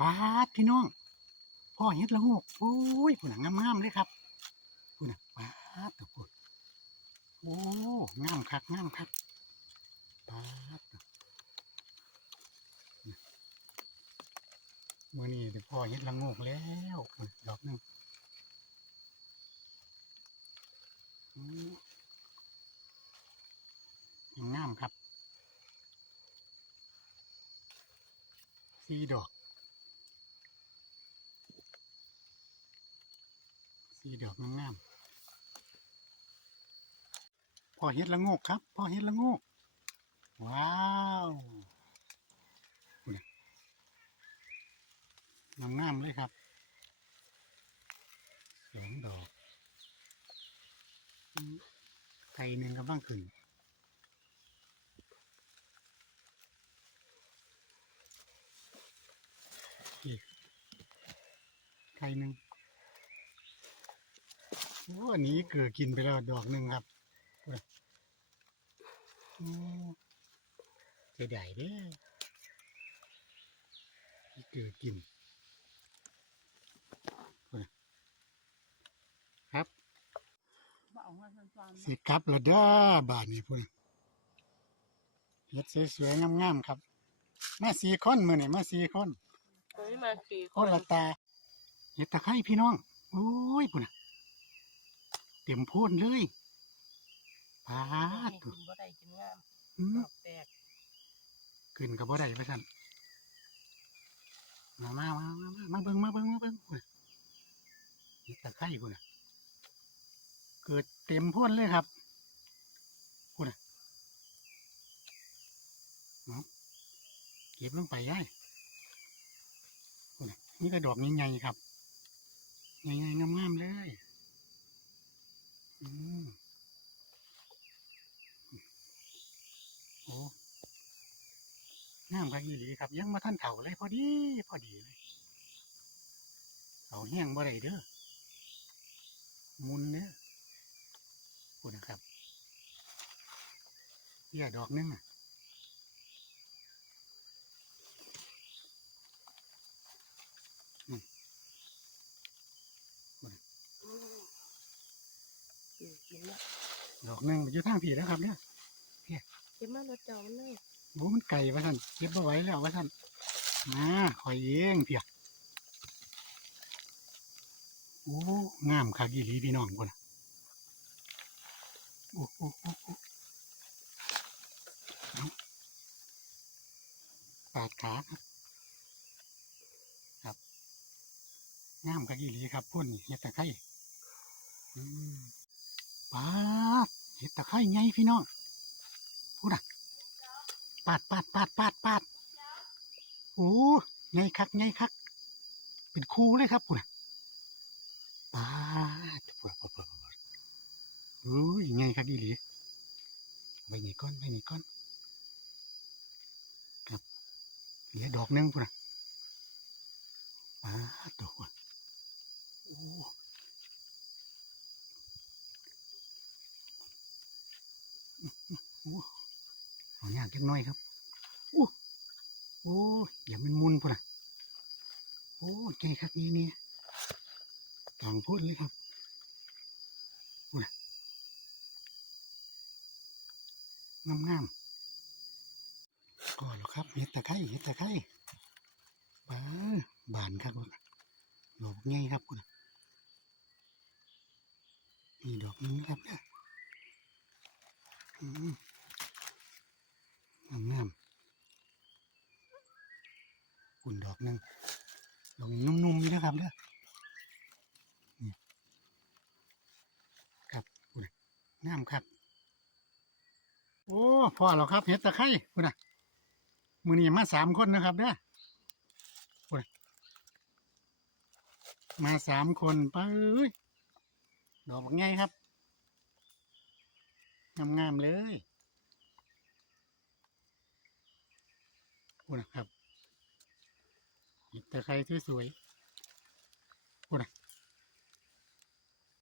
ปาดพี่น้องพ่อเฮ็ดละโงกโอ้ยผุนงามๆเลยครับผุนปาดตะกุดโอ้งามคักงามคักปาดตะมื่อนี้เดี๋ยวพ่อเฮ็ดละโงกแล้วดอกหนึงงามครับสี่ดอก สีดอกงามๆพอเฮ็ดละโงกครับพอเฮ็ดละโงก ว้าวงามงามเลยครับสองดอกไข่หนึ่งกำลังขึ้นอีกไข่หนึ่ง โอ้อันนี้เกลือกินไปแล้วดอกหนึ่งครับโอ้เสียดายเด้อนี่เกลือกิน ครับเอามาสั้นๆสิกลับและเด้อบาทนี้พุ่นเฮ็ดสวยๆงามๆครับ มาสี่คนมื้อนี่มาสี่คนเฮ้ยมาสี่คคนนละตาเฮ็ดตะไคร้พี่น้อง โอ้ยพุ่นน่ะเต็มโพูนเลยปาดกินบ่ได้กินงามอืดมอกแตกขึ้นกับบ่ได้ว่าซั่นมามามามามามาเบิ่งมาเบิ่งมาเบิ่งพุ่นน่ะเฮ็ดตะไคร้พุ่นน่ะเกิดเต็มโพ่นเลยครับพุ่นน่ะเอาเก็บลงไปย่ายพุ่นน่ะนี่ก็ดอกใหญ่ๆครับใหญ่ๆงามๆเลยอืม โอ้น้ำคักอีหลีครับ ยังมาท่านเถาเลยพอดี พอดีเลยเอาแห้งบ่ไรเด้อมุนเด้อพูดนะครับเหี้ยดอกหนึงอะ กินกินละดอกหนึงไปอยู่ทางผีแล้วครับเนี่ยเก็บมารถเจ้ามันเลยโอ้มันไก่ว่าท่านเก็บบ่ไหว้แล้วว่าท่านมาข่อยเองเพียกโอ้งามคักอีหลีพี่น้องคนน่ะโอ้โอ้โอ้โอ้เอาปาดขาครับ ครับงามคักอีหลีครับพ่นนี่เห็ดตะไคร้อืม ปาดเห็ดตะไคร้ไงพี่น้องพูดอะปาดปาดปาดปาดปาดโอ้ไงคักไงคัก เป็นครูเลยครับปุ่นน่ะปาดปวดปวดปวดปวดโอ้ยไงคักดีหลีไปนี่ก้อนไปนี่ก้อนครับเหลือดอกหนึงปุ่นน่ะปาดตัวโอ้ โอ้เอยากจักน่อยครับโอ้โอ้ยอย่ามันมุนพุ่นอะโอ้ใจคักนี้เนี่ยต่างพูดเลยครับพุ่นอะงามงามก็แล้วครับเห็ดตะไคร้เห็ดตะไคร้บ้าบานครับพุ่นน่ะดอกง่ายครับพุ่นน่ะนี่ดอกนึงครับเนี่ย งามงามๆอุ่นดอกหนึ่งดอกนี้นุ่มๆนี่นะครับเด้อนี่ครับอุ่นงามครับ โอ้พ่อเราครับเห็ดตะไคร้คุณน่ะมือนี้มาสามคนนะครับเด้อคุณน่ะมาสามคนไปเอ้ยดอกง่ายครับ งามๆเลยคุณนะครับตะไคร้สวยๆคุณนะ